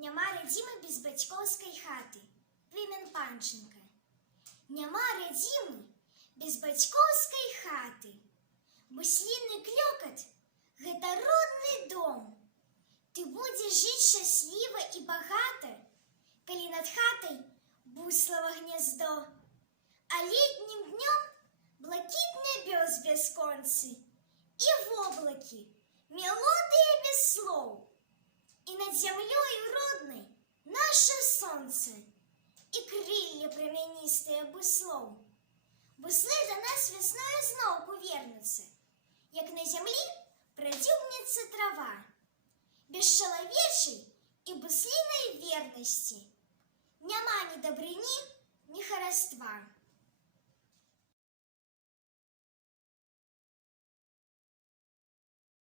Няма радзімы без бацькоўскай хаты. Клімент Панченка. Няма радзімы без бацькоўскай хаты. Бусліны клёкат – гэта родны дом. Ты будзеш жыць шчасліва і багата, калі над хатай буслава гняздо. А летнім днём блакіт нябёс бясконцы і воблакі, мелодыя без слоў. І над зямлёю роднай наша сонца і крыллі прамяністыя буслоў. Буслы да нас вясною зноў павернуцца, як на зямлі прадзюбнецца трава, без чалавечай і буслінай вернасці. Няма ні дабрыні, ні хараства.